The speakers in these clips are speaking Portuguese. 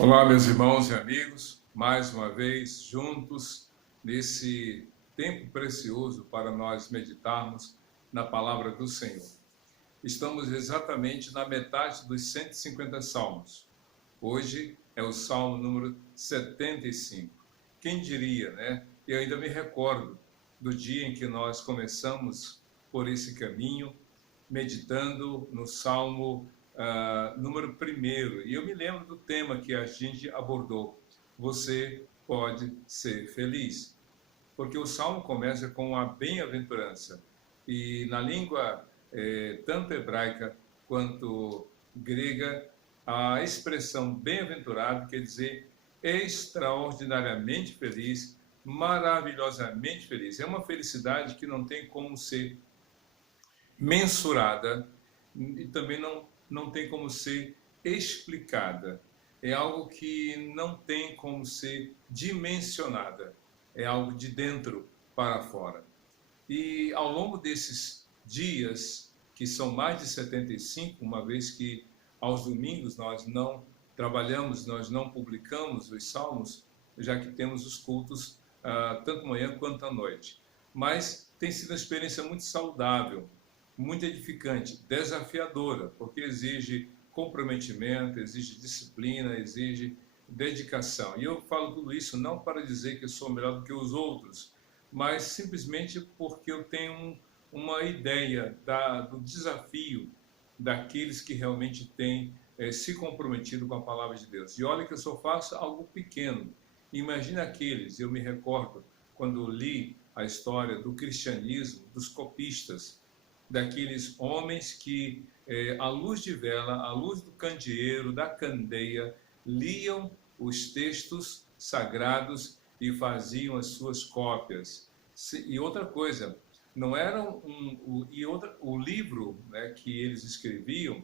Olá, meus irmãos e amigos, mais uma vez juntos nesse tempo precioso para nós meditarmos na palavra do Senhor. Estamos exatamente na metade dos 150 salmos. Hoje é o salmo número 75. Quem diria, né? Eu ainda me recordo do dia em que nós começamos por esse caminho, meditando no salmo número 1. E eu me lembro do tema que a gente abordou. Você pode ser feliz. Porque o salmo começa com a bem-aventurança. E na língua tanto hebraica quanto grega, a expressão bem-aventurado quer dizer extraordinariamente feliz, maravilhosamente feliz. É uma felicidade que não tem como ser mensurada e também não tem como ser explicada. É algo que não tem como ser dimensionada. É algo de dentro para fora. E ao longo desses dias, que são mais de 75, uma vez que aos domingos nós não trabalhamos, nós não publicamos os salmos, já que temos os cultos tanto manhã quanto à noite. Mas tem sido uma experiência muito saudável, muito edificante, desafiadora, porque exige comprometimento, exige disciplina, exige dedicação. E eu falo tudo isso não para dizer que eu sou melhor do que os outros, mas simplesmente porque eu tenho uma ideia do desafio daqueles que realmente têm se comprometido com a palavra de Deus. E olha que eu só faço algo pequeno. Imagina aqueles, eu me recordo, quando li a história do cristianismo, dos copistas, daqueles homens que, à luz de vela, à luz do candeeiro, da candeia, liam os textos sagrados e faziam as suas cópias. E outra coisa, não era o livro, né, que eles escreviam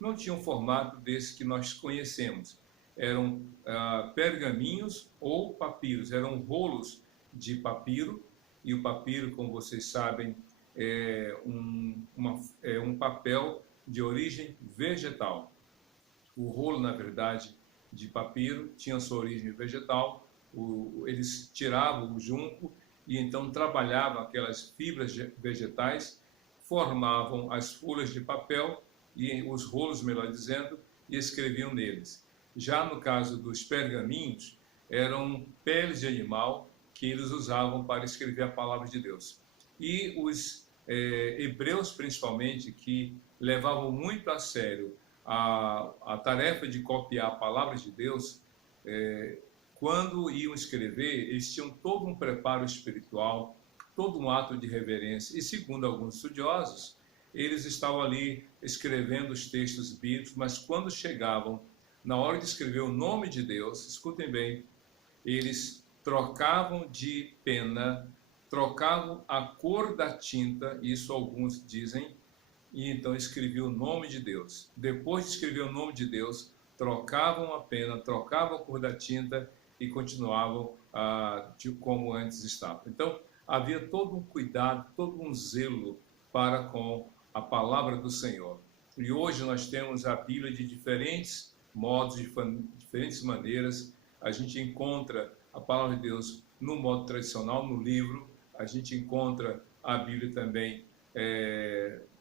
não tinha um formato desse que nós conhecemos. Eram pergaminhos ou papiros, eram rolos de papiro, e o papiro, como vocês sabem, é um papel de origem vegetal. O rolo, na verdade, de papiro tinha sua origem vegetal. Eles tiravam o junco e então trabalhavam aquelas fibras vegetais, formavam as folhas de papel, e os rolos, melhor dizendo, e escreviam neles. Já no caso dos pergaminhos, eram peles de animal que eles usavam para escrever a palavra de Deus. E os hebreus, principalmente, que levavam muito a sério a tarefa de copiar a palavra de Deus, quando iam escrever, eles tinham todo um preparo espiritual, todo um ato de reverência. E segundo alguns estudiosos, eles estavam ali escrevendo os textos bíblicos, mas quando chegavam na hora de escrever o nome de Deus, escutem bem, eles trocavam de pena, trocavam a cor da tinta, isso alguns dizem, e então escreviam o nome de Deus. Depois de escrever o nome de Deus, trocavam a pena, trocavam a cor da tinta e continuavam como antes estavam. Então, havia todo um cuidado, todo um zelo para com a palavra do Senhor. E hoje nós temos a Bíblia de diferentes modos, de diferentes maneiras. A gente encontra a palavra de Deus no modo tradicional, no livro. A gente encontra a Bíblia também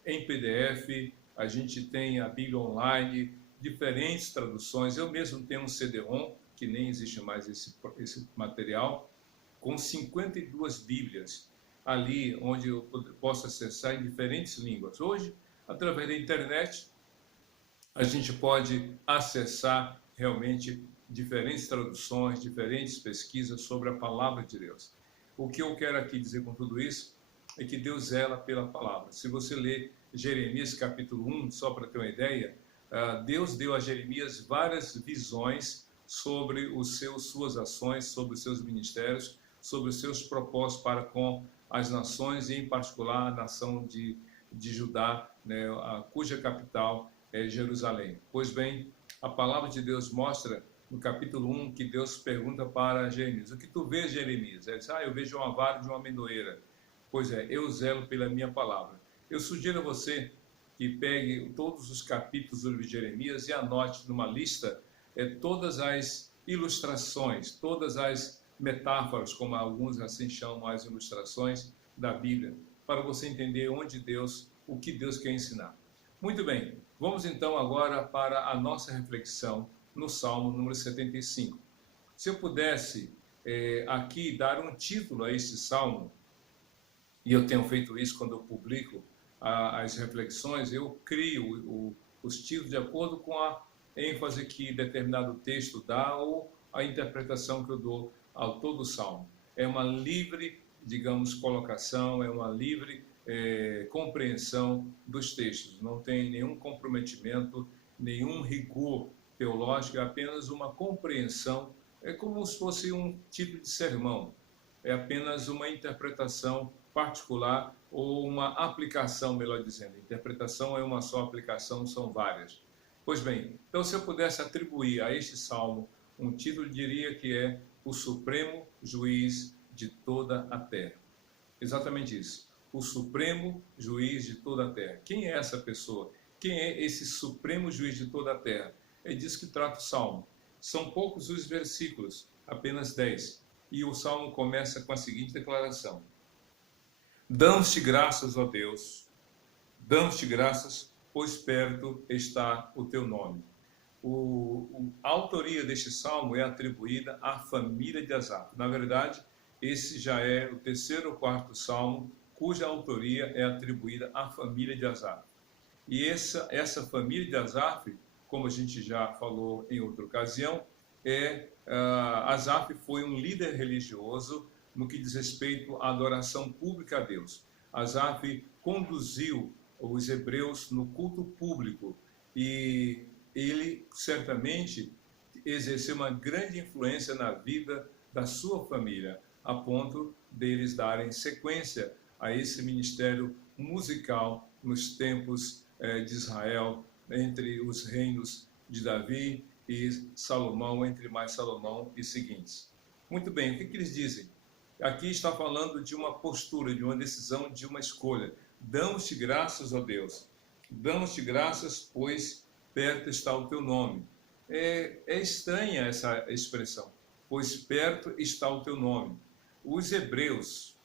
em PDF. A gente tem a Bíblia online, diferentes traduções. Eu mesmo tenho um CD-ROM, que nem existe mais esse material, com 52 Bíblias ali onde eu posso acessar em diferentes línguas. Hoje, através da internet, a gente pode acessar realmente diferentes traduções, diferentes pesquisas sobre a palavra de Deus. O que eu quero aqui dizer com tudo isso é que Deus zela pela palavra. Se você ler Jeremias capítulo 1, só para ter uma ideia, Deus deu a Jeremias várias visões sobre suas ações, sobre os seus ministérios, sobre os seus propósitos para com as nações, e em particular a nação de Judá, né, cuja capital é Jerusalém. Pois bem, a palavra de Deus mostra no capítulo 1 que Deus pergunta para Jeremias: o que tu vês, Jeremias? Ele diz: eu vejo uma vara de uma amendoeira. Pois é, eu zelo pela minha palavra. Eu sugiro a você que pegue todos os capítulos do livro de Jeremias e anote numa lista todas as ilustrações, todas as metáforas, como alguns assim chamam as ilustrações da Bíblia, para você entender o que Deus quer ensinar. Muito bem, vamos então agora para a nossa reflexão no Salmo número 75. Se eu pudesse aqui dar um título a este Salmo, e eu tenho feito isso quando eu publico as reflexões, eu crio os títulos de acordo com a ênfase que determinado texto dá ou a interpretação que eu dou ao todo o Salmo. É uma livre, digamos, colocação, é uma livre compreensão dos textos. Não tem nenhum comprometimento, nenhum rigor teológico, é apenas uma compreensão, é como se fosse um tipo de sermão, é apenas uma interpretação particular ou uma aplicação, melhor dizendo. Interpretação é uma só, aplicação são várias. Pois bem, então se eu pudesse atribuir a este salmo um título, diria que é o Supremo Juiz de toda a terra. Exatamente isso. O Supremo Juiz de toda a terra. Quem é essa pessoa? Quem é esse Supremo Juiz de toda a terra? É disso que trata o salmo. São poucos os versículos, apenas 10. E o salmo começa com a seguinte declaração: Damos-te graças, ó Deus, damos-te graças, pois perto está o teu nome. A autoria deste salmo é atribuída à família de Asaf. Na verdade, esse já é o terceiro ou quarto salmo cuja autoria é atribuída à família de Asaf. E essa família de Asaf, como a gente já falou em outra ocasião, Asaf foi um líder religioso no que diz respeito à adoração pública a Deus. Asaf conduziu os hebreus no culto público e ele certamente exerceu uma grande influência na vida da sua família, a ponto deles darem sequência a esse ministério musical nos tempos de Israel, entre os reinos de Davi e Salomão, entre mais Salomão e seguintes. Muito bem, o que eles dizem? Aqui está falando de uma postura, de uma decisão, de uma escolha. Damos-te graças, ó Deus. Damos-te graças, pois perto está o teu nome. É estranha essa expressão, pois perto está o teu nome. Os hebreus,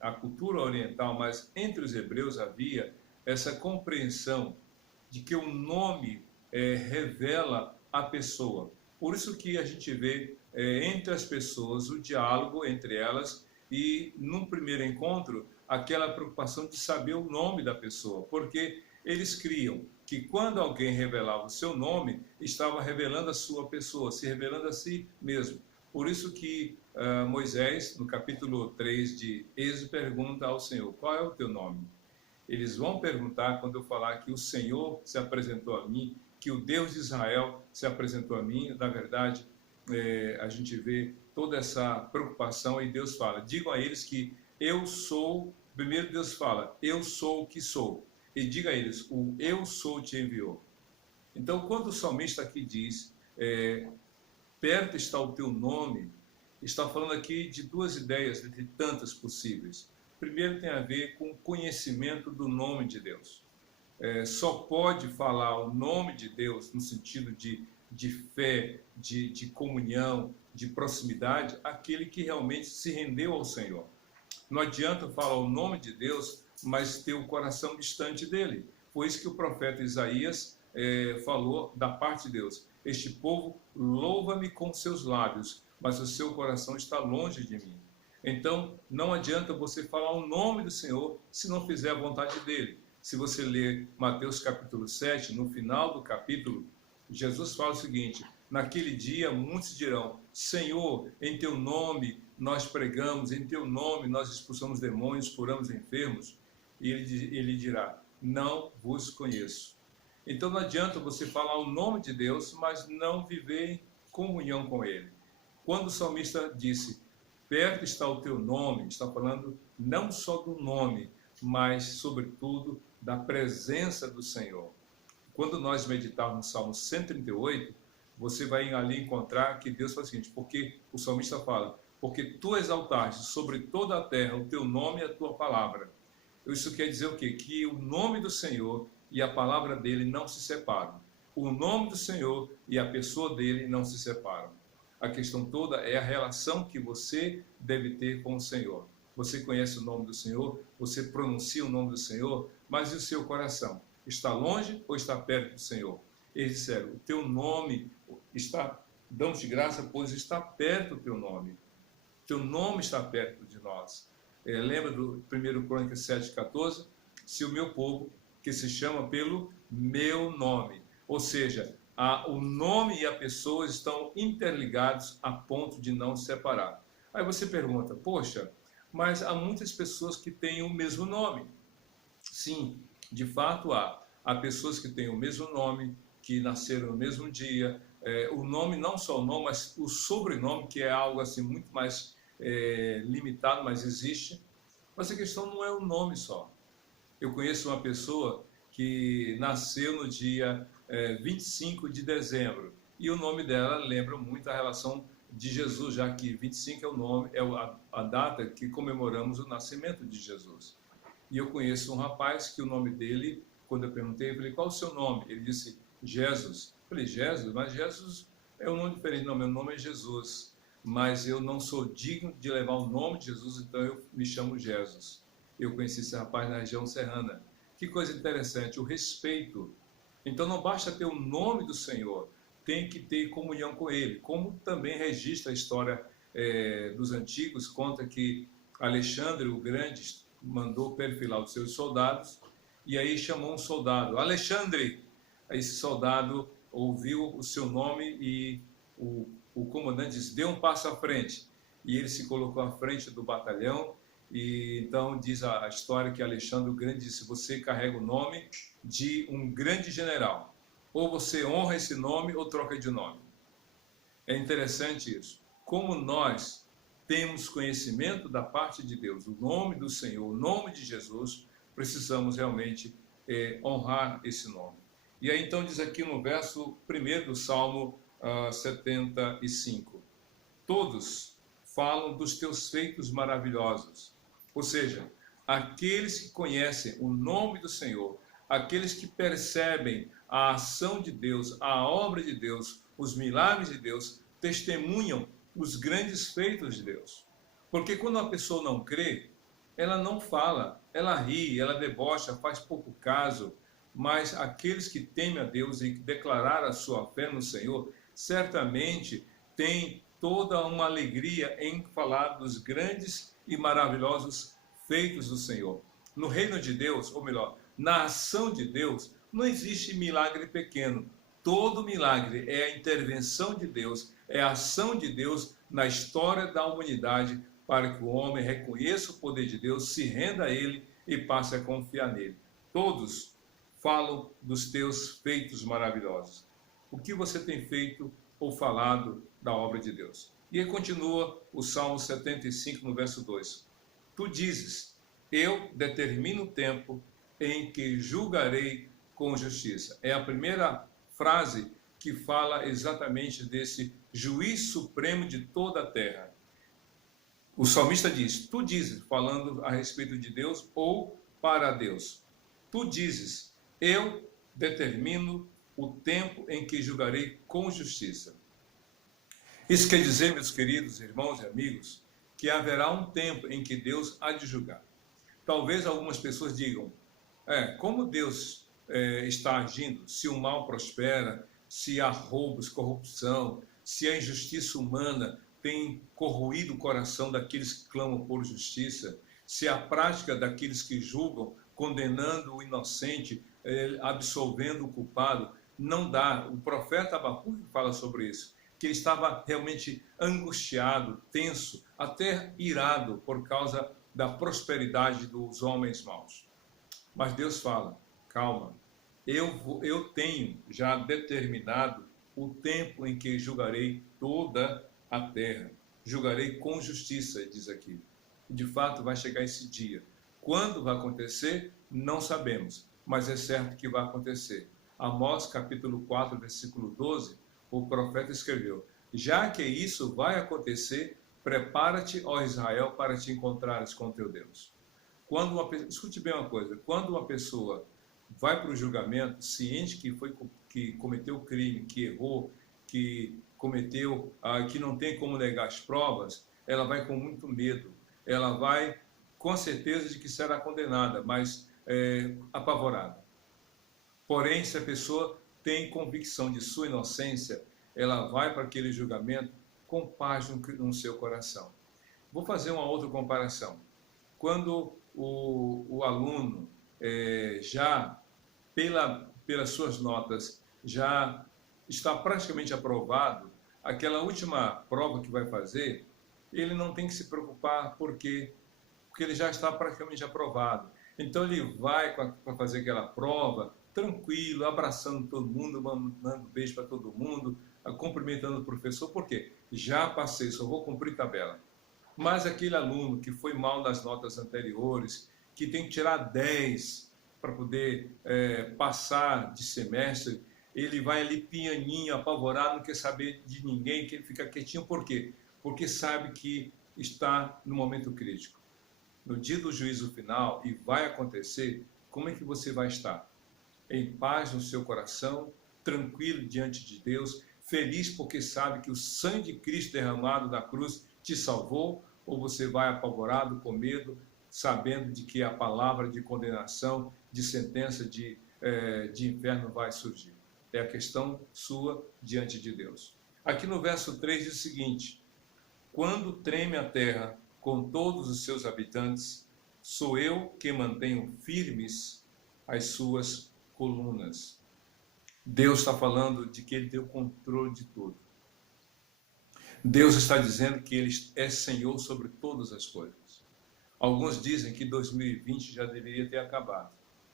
a cultura oriental, mas entre os hebreus havia essa compreensão de que o nome revela a pessoa. Por isso que a gente vê entre as pessoas o diálogo entre elas e, num primeiro encontro, aquela preocupação de saber o nome da pessoa, porque eles criam que quando alguém revelava o seu nome, estava revelando a sua pessoa, se revelando a si mesmo. Por isso que Moisés, no capítulo 3 de Êxodo, pergunta ao Senhor: qual é o teu nome? Eles vão perguntar quando eu falar que o Senhor se apresentou a mim, que o Deus de Israel se apresentou a mim. Na verdade, a gente vê toda essa preocupação e Deus fala: digam a eles que eu sou. Primeiro Deus fala: eu sou o que sou. E diga a eles: o eu sou te enviou. Então, quando o salmista aqui diz, perto está o teu nome, está falando aqui de duas ideias, de tantas possíveis. Primeiro tem a ver com o conhecimento do nome de Deus. Só pode falar o nome de Deus no sentido de fé, de comunhão, de proximidade, aquele que realmente se rendeu ao Senhor. Não adianta falar o nome de Deus, mas ter o coração distante dele. Foi isso que o profeta Isaías falou da parte de Deus: este povo louva-me com seus lábios, mas o seu coração está longe de mim. Então, não adianta você falar o nome do Senhor se não fizer a vontade dele. Se você ler Mateus capítulo 7, no final do capítulo, Jesus fala o seguinte: naquele dia muitos dirão: Senhor, em teu nome nós pregamos, em teu nome nós expulsamos demônios, curamos enfermos. E ele dirá: não vos conheço. Então não adianta você falar o nome de Deus, mas não viver em comunhão com ele. Quando o salmista disse: perto está o teu nome, está falando não só do nome, mas sobretudo da presença do Senhor. Quando nós meditarmos no Salmo 138, você vai ali encontrar que Deus fala o seguinte: porque o salmista fala: porque tu exaltaste sobre toda a terra o teu nome e a tua palavra. Isso quer dizer o quê? Que o nome do Senhor e a palavra dele não se separam. o nome do Senhor e a pessoa dele não se separam. A questão toda é a relação que você deve ter com o Senhor. Você conhece o nome do Senhor, você pronuncia o nome do Senhor, mas e o seu coração? Está longe ou está perto do Senhor? Eles disseram, o teu nome está, damos-te graça, pois está perto do teu nome. Teu nome está perto de nós. Lembra do 1 Crônicas 7,14? Se o meu povo, que se chama pelo meu nome. Ou seja, o nome e a pessoa estão interligados a ponto de não se separar. Aí você pergunta, poxa, mas há muitas pessoas que têm o mesmo nome. Sim, de fato há. Há pessoas que têm o mesmo nome, que nasceram no mesmo dia. O nome, não só o nome, mas o sobrenome, que é algo assim muito mais limitado, mas existe. Mas a questão não é o nome só. Eu conheço uma pessoa que nasceu no dia 25 de dezembro e o nome dela lembra muito a relação de Jesus, já que 25 é o nome, é a data que comemoramos o nascimento de Jesus. E eu conheço um rapaz que o nome dele, quando eu perguntei, eu falei, qual o seu nome? Ele disse, Jesus. Eu falei, Jesus? Mas Jesus é um nome diferente. Não, meu nome é Jesus, mas eu não sou digno de levar o nome de Jesus, então eu me chamo Jesus. Eu conheci esse rapaz na região serrana. Que coisa interessante, o respeito. Então não basta ter o nome do Senhor, tem que ter comunhão com Ele. Como também registra a história dos antigos, conta que Alexandre o Grande mandou perfilar os seus soldados, e aí chamou um soldado, Alexandre! Aí esse soldado ouviu o seu nome e o comandante disse, dê um passo à frente. E ele se colocou à frente do batalhão, e então diz a história que Alexandre o Grande disse, você carrega o nome de um grande general. Ou você honra esse nome ou troca de nome. É interessante isso. Como nós temos conhecimento da parte de Deus, o nome do Senhor, o nome de Jesus, precisamos realmente honrar esse nome. E aí então diz aqui no verso 1 do Salmo 75, todos falam dos teus feitos maravilhosos. Ou seja, aqueles que conhecem o nome do Senhor, aqueles que percebem a ação de Deus, a obra de Deus, os milagres de Deus, testemunham os grandes feitos de Deus. Porque quando uma pessoa não crê, ela não fala, ela ri, ela debocha, faz pouco caso, mas aqueles que temem a Deus e que declararam a sua fé no Senhor, certamente têm toda uma alegria em falar dos grandes e maravilhosos feitos do Senhor. No reino de Deus, ou melhor, na ação de Deus, não existe milagre pequeno. Todo milagre é a intervenção de Deus, é a ação de Deus na história da humanidade para que o homem reconheça o poder de Deus, se renda a Ele e passe a confiar nele. Todos falam dos teus feitos maravilhosos. O que você tem feito ou falado da obra de Deus? E aí continua o Salmo 75, no verso 2. Tu dizes, eu determino o tempo em que julgarei com justiça. É a primeira frase que fala exatamente desse juiz supremo de toda a terra. O salmista diz, tu dizes, falando a respeito de Deus ou para Deus. Tu dizes, eu determino o tempo em que julgarei com justiça. Isso quer dizer, meus queridos irmãos e amigos, que haverá um tempo em que Deus há de julgar. Talvez algumas pessoas digam, como Deus está agindo, se o mal prospera, se há roubos, corrupção, se a injustiça humana tem corroído o coração daqueles que clamam por justiça, se a prática daqueles que julgam, condenando o inocente, absolvendo o culpado, não dá. O profeta Abacuque fala sobre isso, que ele estava realmente angustiado, tenso, até irado por causa da prosperidade dos homens maus. Mas Deus fala, calma, eu tenho já determinado o tempo em que julgarei toda a terra. Julgarei com justiça, diz aqui. De fato, vai chegar esse dia. Quando vai acontecer, não sabemos, mas é certo que vai acontecer. Amós, capítulo 4, versículo 12, o profeta escreveu, já que isso vai acontecer, prepara-te, ó Israel, para te encontrares com teu Deus. Escute bem uma coisa, quando uma pessoa vai para o julgamento ciente que cometeu crime, que errou, que cometeu, que não tem como negar as provas, ela vai com muito medo. Ela vai com certeza de que será condenada, mas apavorada. Porém, se a pessoa tem convicção de sua inocência, ela vai para aquele julgamento com paz no seu coração. Vou fazer uma outra comparação. Quando o aluno já, pelas suas notas, já está praticamente aprovado, aquela última prova que vai fazer, ele não tem que se preocupar, porque ele já está praticamente aprovado. Então ele vai para fazer aquela prova tranquilo, abraçando todo mundo, mandando beijo para todo mundo, cumprimentando o professor, por quê? Já passei, só vou cumprir tabela. Mas aquele aluno que foi mal nas notas anteriores, que tem que tirar 10 para poder passar de semestre, ele vai ali pianinho, apavorado, não quer saber de ninguém, que fica quietinho, por quê? Porque sabe que está no momento crítico. No dia do juízo final, e vai acontecer, como é que você vai estar? Em paz no seu coração, tranquilo diante de Deus, feliz porque sabe que o sangue de Cristo derramado na cruz te salvou, ou você vai apavorado, com medo, sabendo de que a palavra de condenação, de sentença, de inferno vai surgir? É a questão sua diante de Deus. Aqui no verso 3 diz o seguinte: quando treme a terra com todos os seus habitantes, sou eu que mantenho firmes as suas colunas. Deus está falando de que Ele tem o controle de tudo. Deus está dizendo que Ele é Senhor sobre todas as coisas. Alguns dizem que 2020 já deveria ter acabado.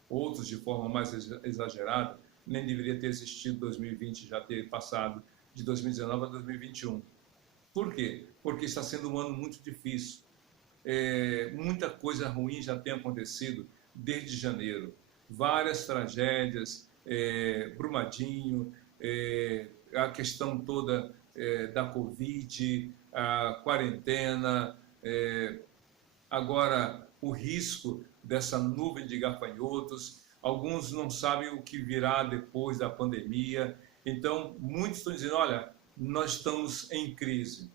Outros, de forma mais exagerada, nem deveria ter existido 2020, já ter passado de 2019 a 2021. Por quê? Porque está sendo um ano muito difícil. Muita coisa ruim já tem acontecido desde janeiro. Várias tragédias, Brumadinho, a questão toda da Covid, a quarentena, agora o risco dessa nuvem de gafanhotos. Alguns não sabem o que virá depois da pandemia. Então, muitos estão dizendo, olha, nós estamos em crise.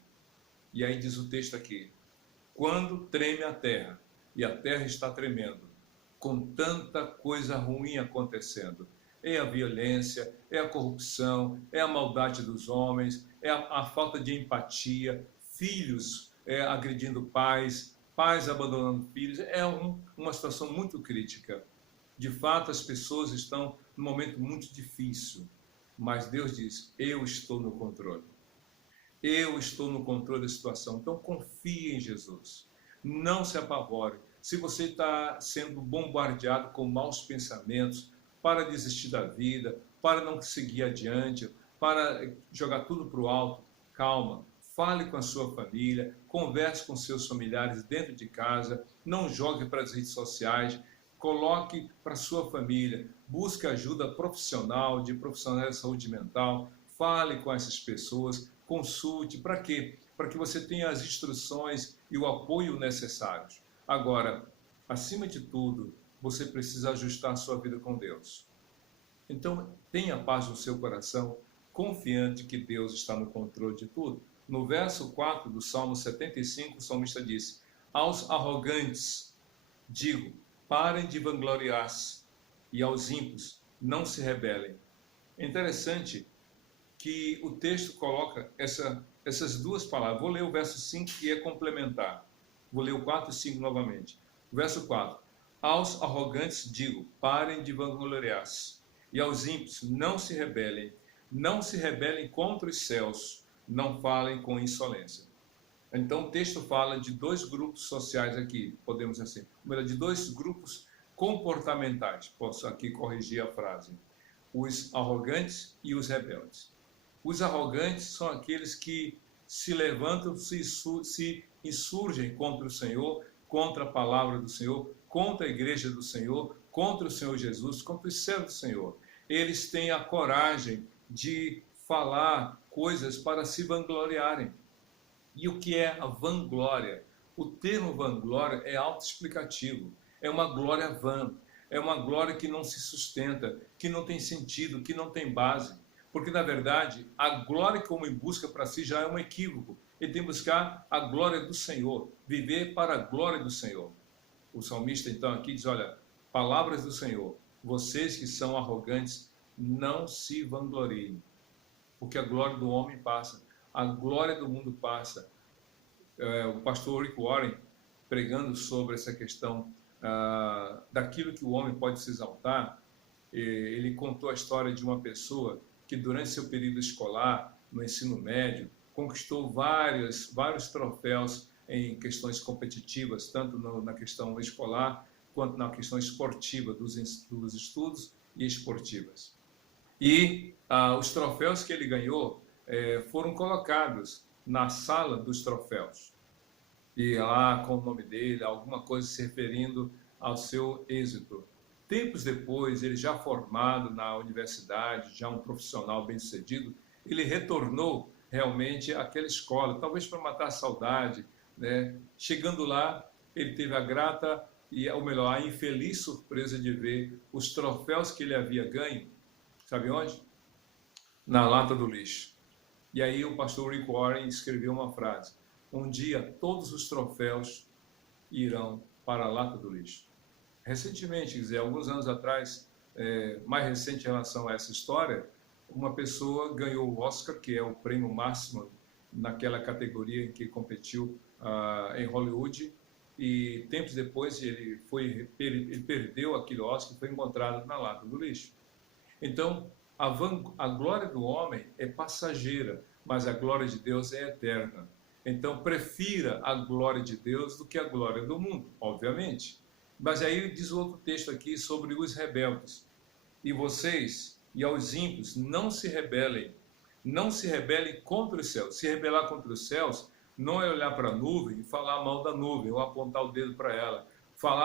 E aí diz o texto aqui: quando treme a terra, e a terra está tremendo, com tanta coisa ruim acontecendo, é a violência, é a corrupção, é a maldade dos homens, é a falta de empatia, filhos agredindo pais, pais abandonando filhos, uma situação muito crítica. De fato, as pessoas estão num momento muito difícil, mas Deus diz, eu estou no controle. Eu estou no controle da situação. Então confie em Jesus. Não se apavore. Se você está sendo bombardeado com maus pensamentos, para desistir da vida, para não seguir adiante, para jogar tudo para o alto, calma. Fale com a sua família, converse com seus familiares dentro de casa, não jogue para as redes sociais, coloque para a sua família, busque ajuda profissional, de profissionais de saúde mental, fale com essas pessoas, consulte. Para quê? Para que você tenha as instruções e o apoio necessários. Agora, acima de tudo, você precisa ajustar a sua vida com Deus. Então, tenha paz no seu coração, confiante que Deus está no controle de tudo. No verso 4 do Salmo 75, o salmista disse, aos arrogantes digo, parem de vangloriar-se, e aos ímpios não se rebelem. É interessante que o texto coloca essas duas palavras. Vou ler o verso 5, que é complementar. Vou ler o 4 e 5 novamente. Verso 4. Aos arrogantes digo, parem de vangloriar-se, e aos ímpios não se rebelem. Não se rebelem contra os céus, não falem com insolência. Então o texto fala de dois grupos sociais aqui, podemos assim, de dois grupos comportamentais. Posso aqui corrigir a frase. Os arrogantes e os rebeldes. Os arrogantes são aqueles que se levantam, se insurgem contra o Senhor, contra a palavra do Senhor, contra a igreja do Senhor, contra o Senhor Jesus, contra os servos do Senhor. Eles têm a coragem de falar coisas para se vangloriarem. E o que é a vanglória? O termo vanglória é autoexplicativo, é uma glória vã. é uma glória que não se sustenta, que não tem sentido, que não tem base. Porque, na verdade, a glória que o homem busca para si já é um equívoco. Ele tem que buscar a glória do Senhor, viver para a glória do Senhor. O salmista, então, aqui diz, olha, palavras do Senhor, vocês que são arrogantes, não se vangloriem, porque a glória do homem passa, a glória do mundo passa. O pastor Rick Warren, pregando sobre essa questão daquilo que o homem pode se exaltar, ele contou a história de uma pessoa que durante seu período escolar, no ensino médio, conquistou vários troféus em questões competitivas, tanto na questão escolar quanto na questão esportiva dos estudos e esportivas. E os troféus que ele ganhou foram colocados na sala dos troféus. E lá com o nome dele, alguma coisa se referindo ao seu êxito. Tempos depois, ele já formado na universidade, já um profissional bem-sucedido, ele retornou realmente àquela escola, talvez para matar a saudade, né? Chegando lá, ele teve a grata e, ou melhor, a infeliz surpresa de ver os troféus que ele havia ganho, sabe onde? Na lata do lixo. E aí o pastor Rick Warren escreveu uma frase: um dia todos os troféus irão para a lata do lixo. Recentemente, quer dizer, alguns anos atrás, mais recente em relação a essa história, uma pessoa ganhou o Oscar, que é o prêmio máximo naquela categoria em que competiu em Hollywood, e tempos depois ele perdeu aquele Oscar e foi encontrado na lata do lixo. Então, a glória do homem é passageira, mas a glória de Deus é eterna. Então, prefira a glória de Deus do que a glória do mundo, obviamente. Mas aí diz outro texto aqui sobre os rebeldes. E vocês, e aos ímpios, não se rebelem contra os céus. Se rebelar contra os céus não é olhar para a nuvem e falar mal da nuvem, ou apontar o dedo para ela.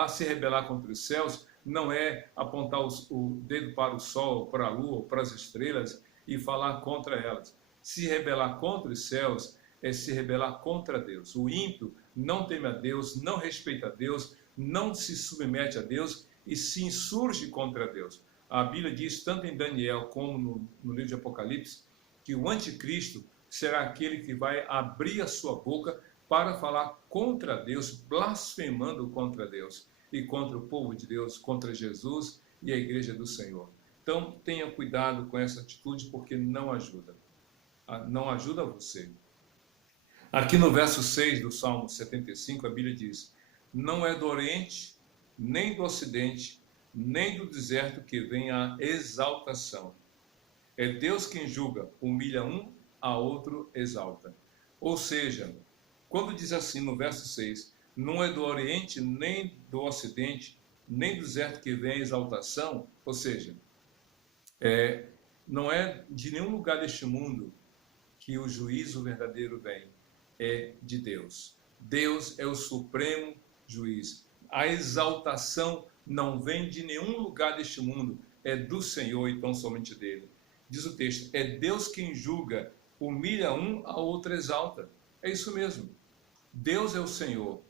Se rebelar contra os céus, não é apontar o dedo para o sol, para a lua, ou para as estrelas e falar contra elas. Se rebelar contra os céus é se rebelar contra Deus. O ímpio não teme a Deus, não respeita a Deus, não se submete a Deus e se insurge contra Deus. A Bíblia diz, tanto em Daniel como no livro de Apocalipse, que o anticristo será aquele que vai abrir a sua boca para falar contra Deus, blasfemando contra Deus e contra o povo de Deus, contra Jesus e a igreja do Senhor. Então, tenha cuidado com essa atitude, porque não ajuda. Não ajuda você. Aqui no verso 6 do Salmo 75, a Bíblia diz, não é do Oriente, nem do Ocidente, nem do deserto que vem a exaltação. É Deus quem julga, humilha um, a outro exalta. Ou seja, quando diz assim no verso 6, não é do Oriente, nem do Ocidente, nem do deserto que vem a exaltação, ou seja, não é de nenhum lugar deste mundo que o juízo verdadeiro vem, é de Deus. Deus é o supremo juiz. A exaltação não vem de nenhum lugar deste mundo, é do Senhor e tão somente dele. Diz o texto, é Deus quem julga, humilha um, a outro exalta. É isso mesmo. Deus é o Senhor.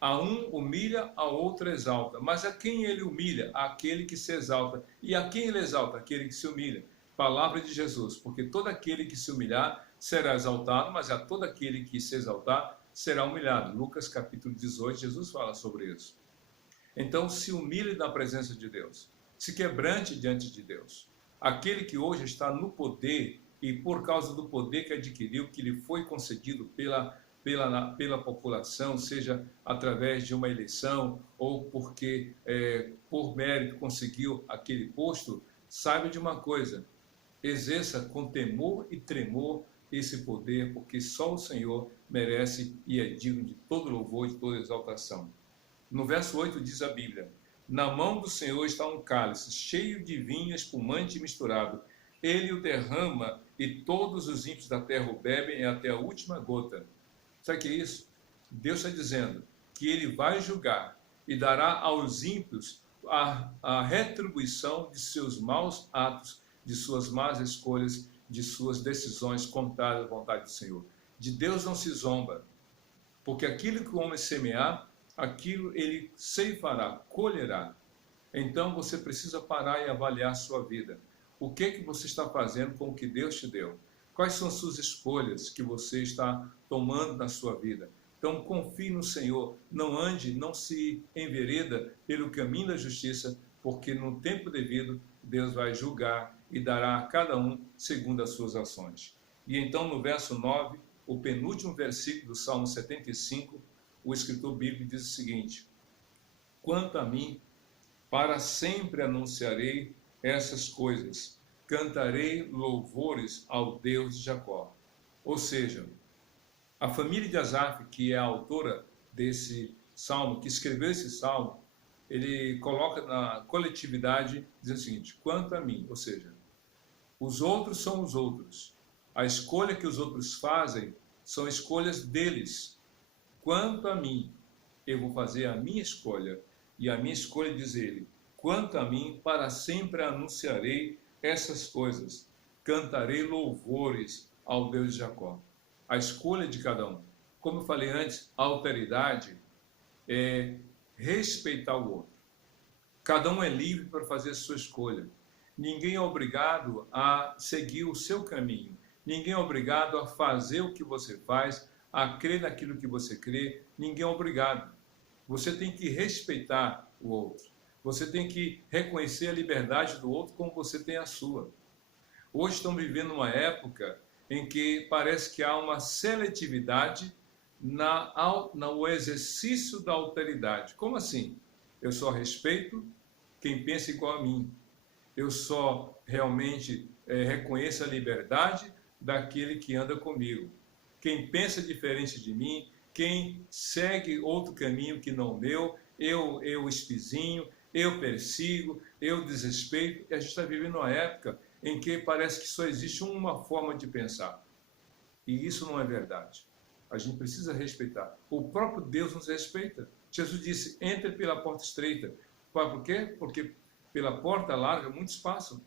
A um humilha, a outro exalta. Mas a quem ele humilha? Aquele que se exalta. E a quem ele exalta? Aquele que se humilha. Palavra de Jesus. Porque todo aquele que se humilhar será exaltado, mas a todo aquele que se exaltar será humilhado. Lucas capítulo 18, Jesus fala sobre isso. Então, se humilhe na presença de Deus. Se quebrante diante de Deus. Aquele que hoje está no poder e por causa do poder que adquiriu, que lhe foi concedido pela população, seja através de uma eleição ou porque por mérito conseguiu aquele posto, saiba de uma coisa, exerça com temor e tremor esse poder, porque só o Senhor merece e é digno de todo louvor e de toda exaltação. No verso 8 diz a Bíblia, na mão do Senhor está um cálice cheio de vinho espumante e misturado. Ele o derrama e todos os ímpios da terra o bebem até a última gota. Sabe o que é isso? Deus está dizendo que ele vai julgar e dará aos ímpios a retribuição de seus maus atos, de suas más escolhas, de suas decisões contrárias à vontade do Senhor. De Deus não se zomba, porque aquilo que o homem semear, aquilo ele ceifará, colherá. Então você precisa parar e avaliar a sua vida. O que você está fazendo com o que Deus te deu? Quais são as suas escolhas que você está tomando na sua vida? Então confie no Senhor, não ande, não se envereda pelo caminho da justiça, porque no tempo devido Deus vai julgar e dará a cada um segundo as suas ações. E então no verso 9, o penúltimo versículo do Salmo 75, o escritor bíblico diz o seguinte: quanto a mim, para sempre anunciarei essas coisas, cantarei louvores ao Deus de Jacó. Ou seja, a família de Asaf, que é a autora desse salmo, que escreveu esse salmo, ele coloca na coletividade, diz o seguinte: quanto a mim, ou seja, os outros são os outros. A escolha que os outros fazem são escolhas deles. Quanto a mim, eu vou fazer a minha escolha. E a minha escolha, diz ele, quanto a mim, para sempre anunciarei essas coisas. Cantarei louvores ao Deus de Jacó. A escolha de cada um. Como eu falei antes, a alteridade é respeitar o outro. Cada um é livre para fazer a sua escolha. Ninguém é obrigado a seguir o seu caminho. Ninguém é obrigado a fazer o que você faz, a crer naquilo que você crê. Ninguém é obrigado. Você tem que respeitar o outro. Você tem que reconhecer a liberdade do outro como você tem a sua. Hoje estamos vivendo uma época em que parece que há uma seletividade no exercício da alteridade. Como assim? Eu só respeito quem pensa igual a mim. Eu só realmente reconheço a liberdade daquele que anda comigo. Quem pensa diferente de mim, quem segue outro caminho que não o meu, eu espizinho, eu persigo, eu desrespeito. E a gente está vivendo uma época em que parece que só existe uma forma de pensar. E isso não é verdade. A gente precisa respeitar. O próprio Deus nos respeita. Jesus disse, entre pela porta estreita. Por quê? Porque pela porta larga muitos passam.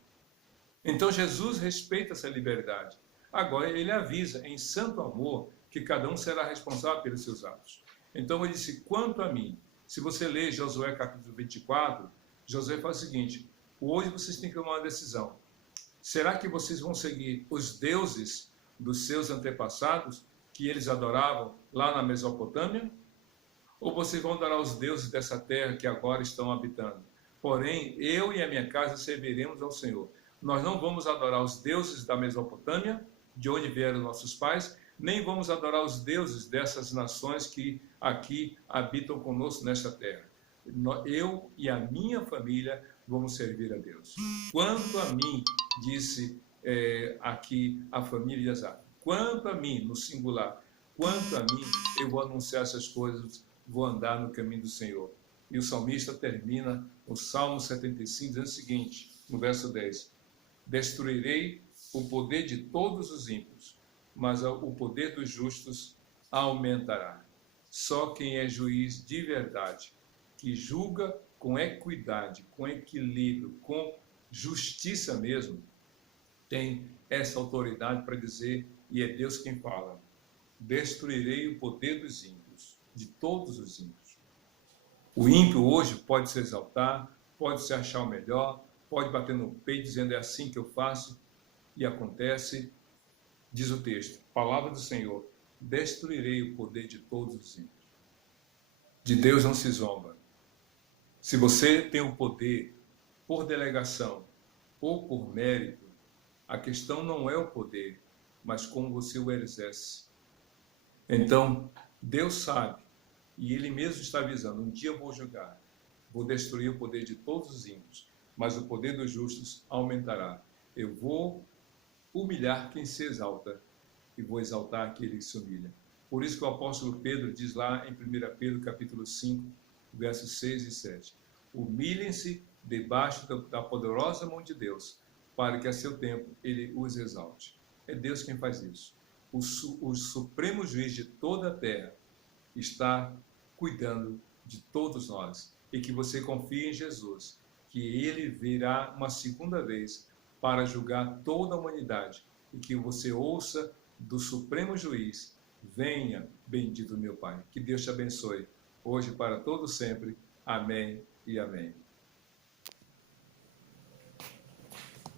Então Jesus respeita essa liberdade. Agora ele avisa em santo amor que cada um será responsável pelos seus atos. Então ele disse, quanto a mim, se você ler Josué capítulo 24, Josué faz o seguinte, hoje vocês têm que tomar uma decisão. Será que vocês vão seguir os deuses dos seus antepassados, que eles adoravam lá na Mesopotâmia? Ou vocês vão adorar os deuses dessa terra que agora estão habitando? Porém, eu e a minha casa serviremos ao Senhor. Nós não vamos adorar os deuses da Mesopotâmia, de onde vieram nossos pais, nem vamos adorar os deuses dessas nações que aqui habitam conosco nesta terra. Eu e a minha família vamos servir a Deus. Quanto a mim, disse aqui a família de Asaf, quanto a mim, no singular, quanto a mim, eu vou anunciar essas coisas, vou andar no caminho do Senhor. E o salmista termina o Salmo 75 dizendo o seguinte, no verso 10, destruirei o poder de todos os ímpios, mas o poder dos justos aumentará. Só quem é juiz de verdade, que julga com equidade, com equilíbrio, com justiça mesmo, tem essa autoridade para dizer, e é Deus quem fala, destruirei o poder dos ímpios, de todos os ímpios. O ímpio hoje pode se exaltar, pode se achar o melhor, pode bater no peito dizendo é assim que eu faço, e acontece, diz o texto, palavra do Senhor, destruirei o poder de todos os ímpios. De Deus não se zomba. Se você tem o poder por delegação ou por mérito, a questão não é o poder, mas como você o exerce. Então, Deus sabe, e Ele mesmo está avisando, um dia eu vou julgar, vou destruir o poder de todos os ímpios, mas o poder dos justos aumentará. Eu vou humilhar quem se exalta e vou exaltar aquele que se humilha. Por isso que o apóstolo Pedro diz lá em 1 Pedro capítulo 5, versos 6 e 7. Humilhem-se debaixo da poderosa mão de Deus, para que a seu tempo ele os exalte. É Deus quem faz isso. O supremo juiz de toda a terra está cuidando de todos nós. E que você confie em Jesus, que ele virá uma segunda vez para julgar toda a humanidade. E que você ouça do supremo juiz, venha, bendito meu Pai. Que Deus te abençoe, hoje para todo sempre. Amém e amém.